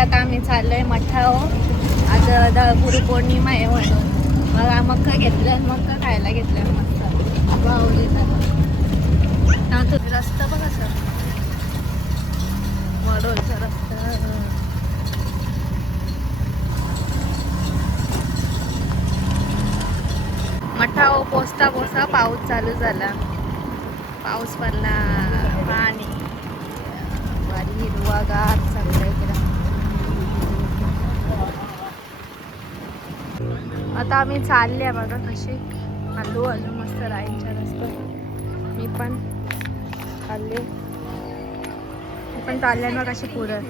आता आम्ही चाललोय मठावर. आज गुरुपौर्णिमा आहे म्हणून मला मक्का घेतलं, मक्का खायला घेतलं मस्त बाहुली. रस्ता बघा सर, वडोलचा रस्ता. मठावर पोचता पाऊस चालू झाला. पाऊस पडला, पाणी वारी हिरवागार सगळं इकडं. आता आम्ही चालले बघा कशी हलू हलू मस्त राईंच्या रस्त्यात. मी पण चालले ना कशी पुढं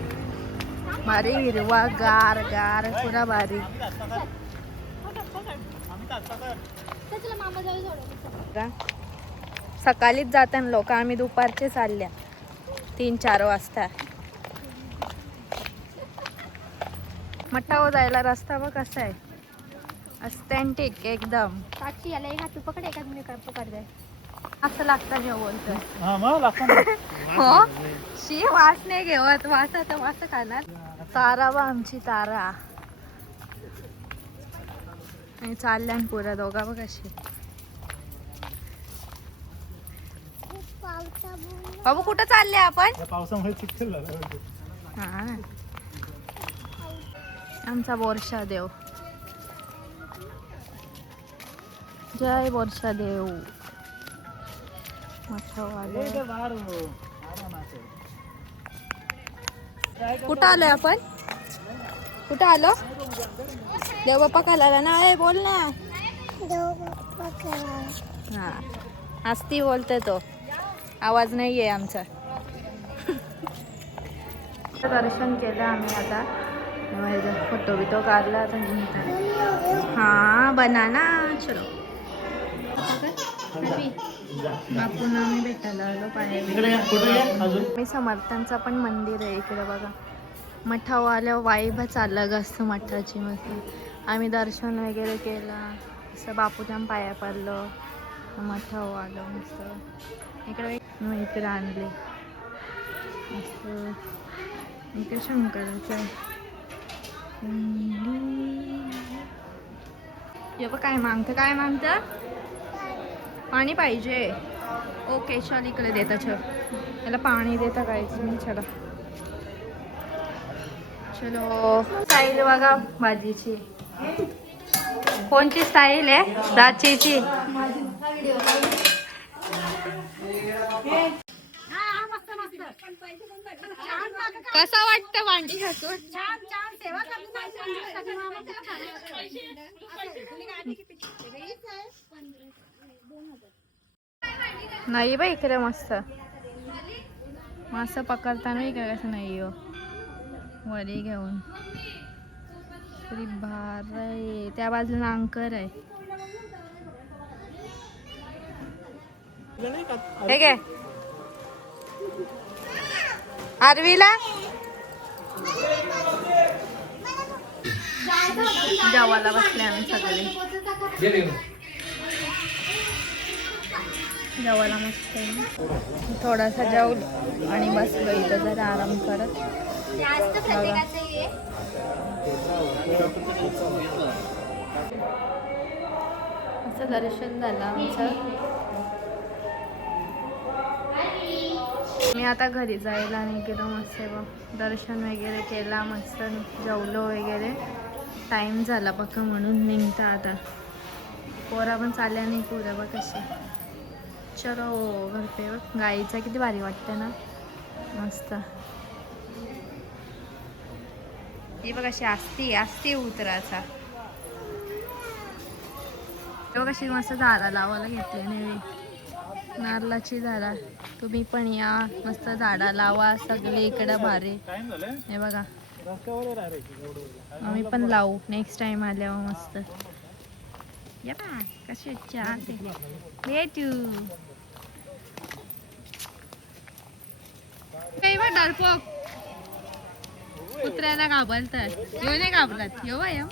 भारी हिरवा गार गार पुरा भारी. सकाळीच जाताना लोक, आम्ही दुपारचे चालल्या 3-4 वाजता. मठावर जायला रस्ता बघ कसा आहे, ऑथेंटिक एकदम. साक्षी याला एक हात तू पकड, एका मी पकड दे. असं लागतं जेव्हा बोलतोय. हो शी वास नाही घेवत, वास आता वास खाणार. तारा बा आमची तारा आणि चालल्या पुरा दोघा बघ अशी. बाबू कुठं चालले आपण? पावसामुळे चिखल झाला. हा आमचा बोरशा देव, जय बोरशा देव. कुठं आलोय आपण? कुठं आलो? देवबाप्पा खाला ना. आहे बोल ना. हा आस्ती बोलते तो, आवाज नाहीये आमचा. दर्शन केलं आम्ही आता, फोटो बिटो काढला आता निघतात. हा बनाना चलो. बापून आम्ही भेटायला आलो पाया. मी समर्थांचा पण मंदिर आहे इकडे बघा. मठावर आल्यावर वाईबच अलग असतं मठाची मस्त. आम्ही दर्शन वगैरे केलं, असं बापूच्या पाया पडलं, मठावर आलो मस्त. इकडे आणले मस्त. इकडे शंकराचं काय मागतं, काय मागतं? पाणी पाहिजे. ओके चल इकडे देता, चल त्याला पाणी देता काहीच नाही. चला चलो. स्टाईल बघा भाजीची, कोणची स्टाईल आहे? राचीची. कसा वाटतं भांडी घासून? नाही बाई इकडे मस्त मासं पकडताना इकडे कसं नाही हो वरी घेऊन. तरी भार आहे, त्या बाजूला अंकर आहे. हे काय आरवीला जेवायला बसले आम्ही सगळे. जेवायला मस्त थोडासा जेवलो आणि बसलो इथं जरा आराम करत. असं दर्शन झालं आमचं. मी आता घरी जायला निघलो मस्त बघ. दर्शन वगैरे केला मस्त, जेवलो वगैरे. टाईम झाला बघा म्हणून निघता आता. पोरा पण चालल्या नाही पुढं बघ कशी. चलो घर पे बघ. गाईचा किती भारी वाटतं ना मस्त. हे बघ अशी आस्ती उतराचा. बघ अशी मस्त झाडा लावायला घेतले नाही नारळाची झाडा. तुम्ही पण या मस्त झाडा लावा सगळे इकडं भारी. हे बघा आम्ही पण लावू नेक्स्ट टाइम आल्यावर मस्त. या बा कशी भेटू काही बघ. डरपोक कुत्र्याला घाबरतात, येऊ नाही घाबरत. येऊ या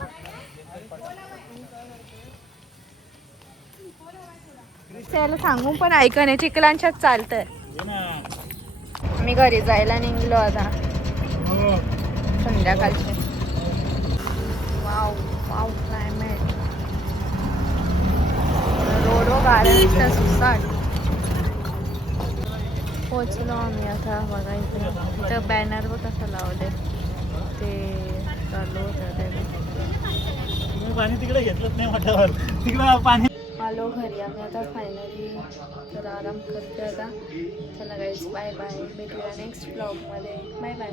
त्याला सांगून पण ऐकणे चिखलांच्यात चालतं. आम्ही घरी जायला निघलो आता. संध्याकाळचे. Wow wow climate. रोड व गाड्यांचा सुसाट. पोचलो आम्ही आता. बघा इथं बॅनर व कसं लावले ते चालू होतं ते. पाणी तिकडे घेतलंच नाही मठावर, तिकडे पाणी. आलो घरी आम्ही आता फायनली. तर आराम करते आता. चला गाईज बाय बाय. भेटूया नेक्स्ट ब्लॉगमध्ये. Bye bye.